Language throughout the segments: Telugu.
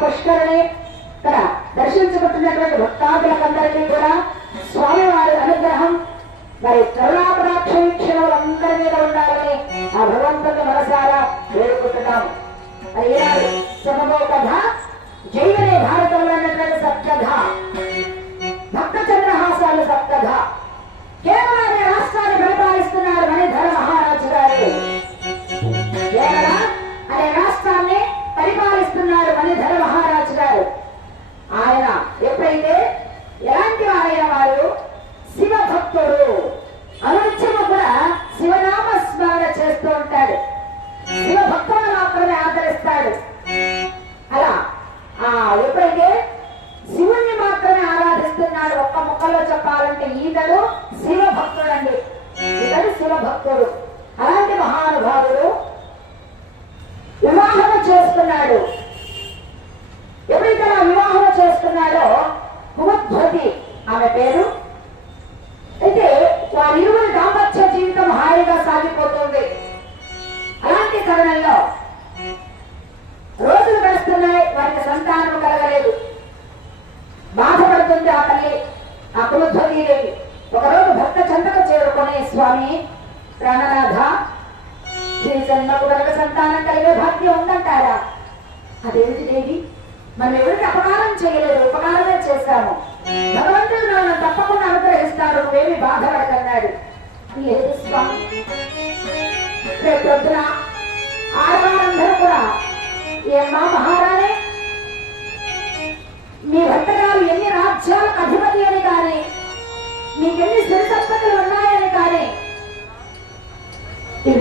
పుష్కరిణి ఇక్కడ దర్శించబడుతున్నటువంటి భక్తాదులకందరినీ కూడా స్వామివారి అనుగ్రహం. మరి కరుణాపరాక్ష మీద ఉండాలని ఆ భగవంతుని మనసారా వేడుకుంటున్నాం మరి ఈనాడు సమగో కథ జైవనే భారతంలో ఉన్నటువంటి సత్కథ భక్త చంద్రహాసాలు సత్కథ కేవలం రాష్ట్రాన్ని పరిపాలిస్తున్నారు అని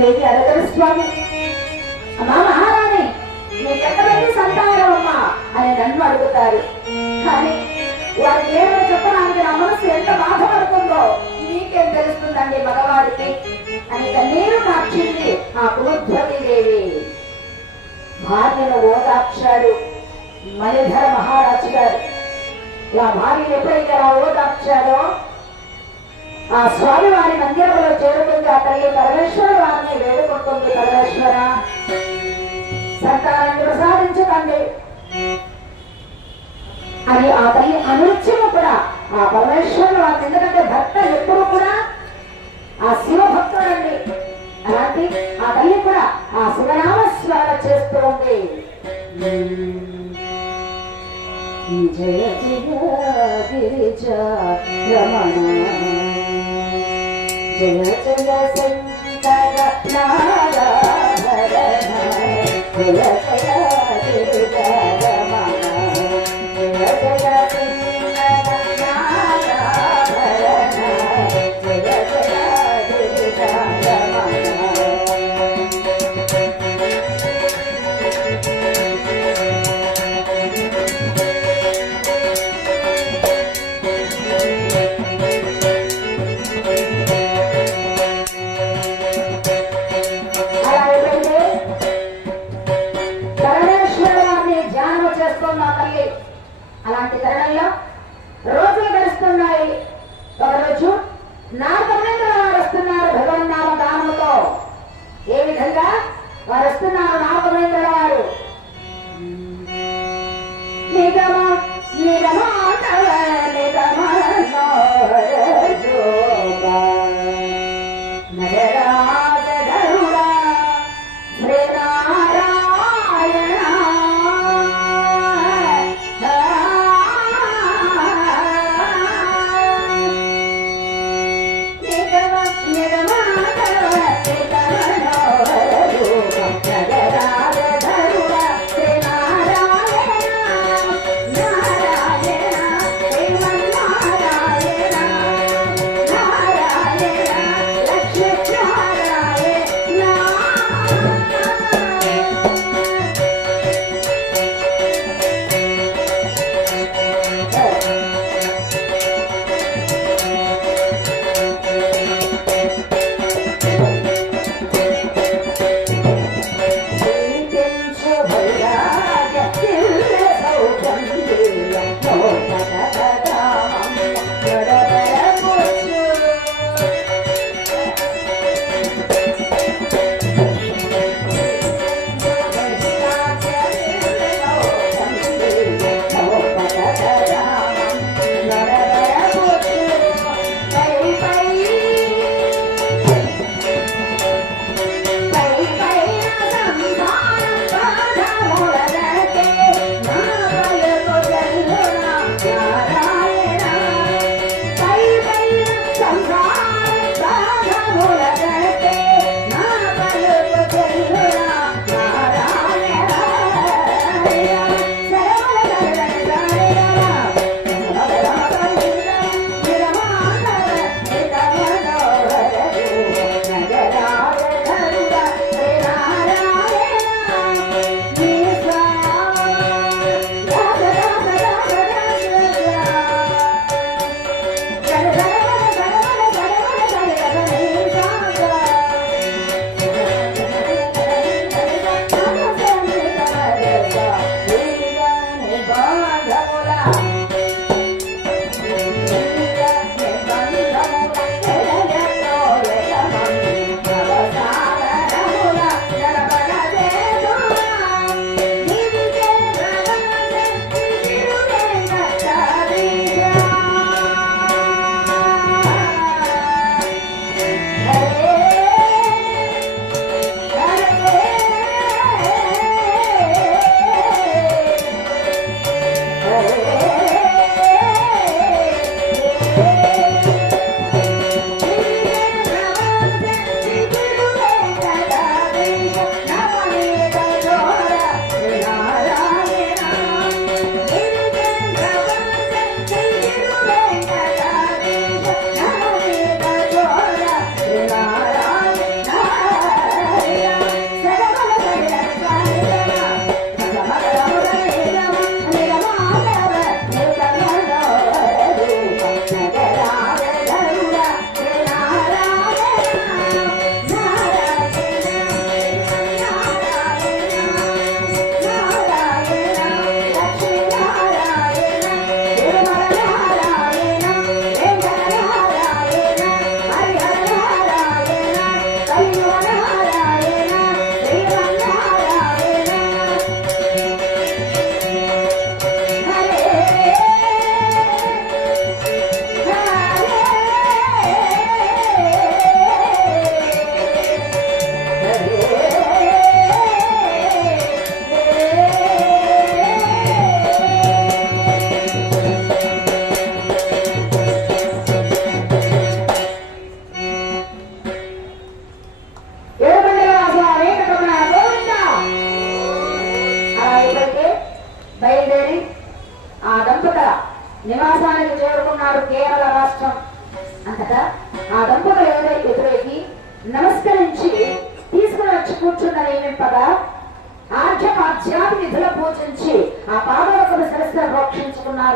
ఇవేమి అడగరు స్వామి. అమ్మా మహారాణి మీకెక్కడైంది సంతానం అమ్మా అని నన్ను అడుగుతారు. కానీ వారి ఏమో చెప్పడానికి నా మనసు ఎంత బాధపడుతుందో నీకేం తెలుస్తుందండి మగవాడికి? అని కన్నీరు మార్చింది ఆ కులధ్వతి దేవి. భార్యను ఓదార్చాడు మణిధర మహారాజు గారు. ఇలా భార్యను ఎప్పుడైతే ఓదార్చాడో ఆ స్వామి వారి మందిరంలో చేరుకుంది ఆ తల్లి పరమేశ్వర వారిని వేడుకుంటుంది. పరమేశ్వర సంతానాన్ని ప్రసాదించకండి. అని ఆ తల్లి అనుత్యము కూడా ఆ పరమేశ్వరుడు వారిని ఎందుకంటే భర్త ఎప్పుడు కూడా ఆ శివ భక్తుడండి అలాంటి ఆ తల్లి కూడా ఆ శివనామ స్మరణ చేస్తూ ఉంది. జయ జయ గిరిజ రమణ. జయ జయ శంకర నారాయణ జయ జయ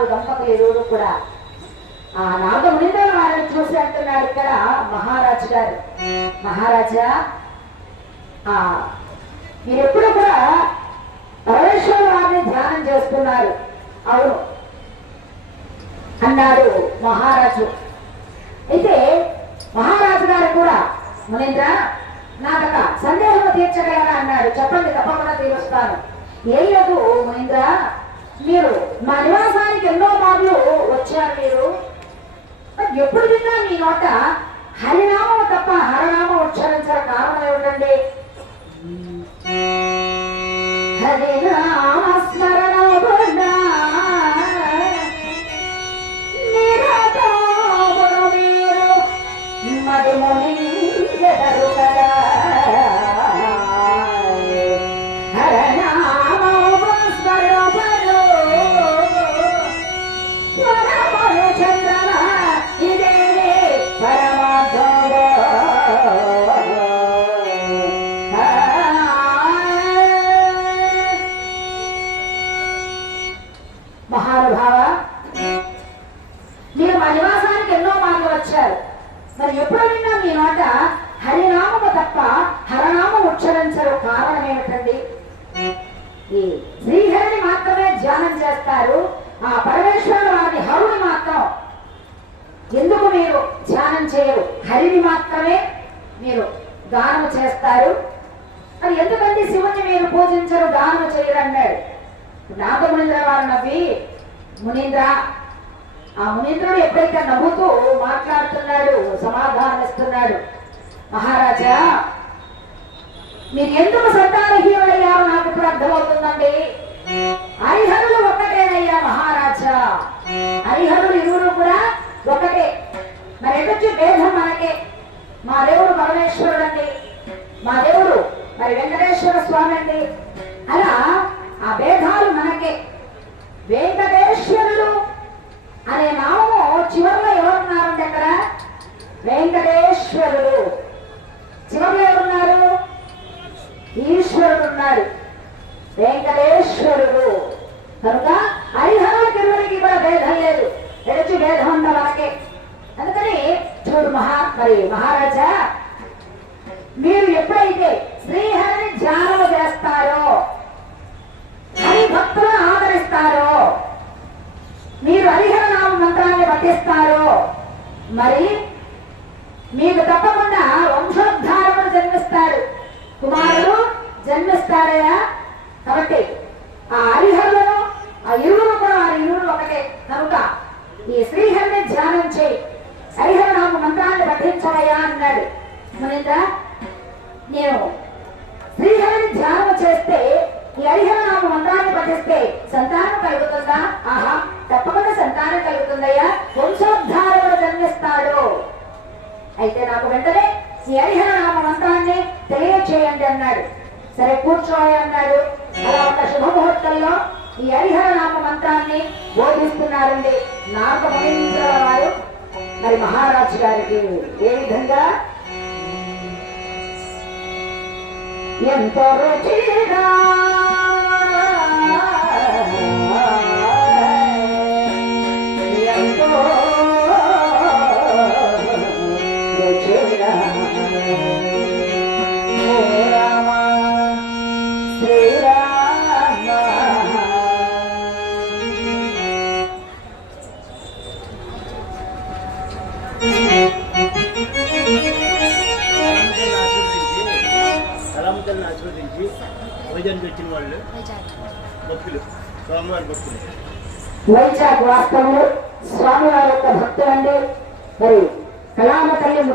ఉన్నారు దంపతులు ఇరువురు కూడా ఆ నాగమునితో ఆయన చూసి అంటున్నారు ఇక్కడ మహారాజు గారు. మహారాజా ఆ మీరెప్పుడు కూడా పరమేశ్వర వారిని ధ్యానం చేస్తున్నారు. అవును అన్నారు మహారాజు. అయితే మహారాజు గారు కూడా మునీంద్ర నాకొక సందేహం తీర్చగలరా అన్నాడు. చెప్పండి తప్పకుండా తీరుస్తాను. ఏం లేదు మునీంద్ర మీరు మా ఎన్నో మార్లు వచ్చారు మీరు? ఎప్పుడు విన్నా మీ నోట హరినామం తప్ప హరనామం ఉచ్చరించిన కారణం ఏమిటండి? హరినామ స్మరణ హరిని మాత్రమే మీరు దానము చేస్తారు. మరి ఎందుకంటే శివుని మీరు పూజించరు దానము చేయరు అన్నాడు నాగమునింద్ర వారు నవ్వి మునీంద్ర ఆ మునీంద్రుడు ఎప్పుడైతే నవ్వుతూ మాట్లాడుతున్నాడు సమాధానమిస్తున్నాడు మహారాజా మీరు ఎందుకు సంతానహీనులయ్యారో నాకు ఇప్పుడు అర్థమవుతుందండి. హరిహరులు ఉన్నాడు వెంకటేశ్వరుడు. కనుక హరిహర తిరుమలకి కూడా భేదం లేదు. తెరచి భేదం ఉన్న వాళ్ళకే. అందుకని చూడు మహా మరి మహారాజా మీరు ఎప్పుడైతే శ్రీహరిని ధ్యానం చేస్తారో హరి భక్తులను ఆదరిస్తారో మీరు హరిహర నామ మంత్రాన్ని పఠిస్తారో మరి మీకు తప్పకుండా వంశోద్ధారము జన్మిస్తారు. కుమారుడు జన్మిస్తాడయ్యా కాబట్టి ఆ హరిహరులను ఆ ఇరువురు కూడా ఆ ఇరువురు ఒకటే. కనుక ఈ శ్రీహరిని ధ్యానం చేయి. హరిహర నామ మంత్రాన్ని పఠించవయ్యా అన్నాడు. మనింద్ర నేను శ్రీహరిని ధ్యానం చేస్తే ఈ హరిహర నామ మంత్రాన్ని పఠిస్తే సంతానం కలుగుతుందా? ఆహా తప్పకుండా సంతానం కలుగుతుందయ్యా. వంశోద్ధారములు జన్మిస్తాడు. అయితే నాకు వెంటనే ఈ హరిహర నామ మంత్రాన్ని తెలియచేయండి అన్నాడు. సరే కూర్చోయి అన్నాడు. అలా ఒక శుభముహూర్తంలో ఈ హరిహర నామ మంత్రాన్ని బోధిస్తున్నారండి నాకు వారు మరి మహారాజు గారికి ఏ విధంగా? ఎంతో రుచిగా వైజాగ్ వాస్తవులు స్వామివారి యొక్క భక్తులండి మరి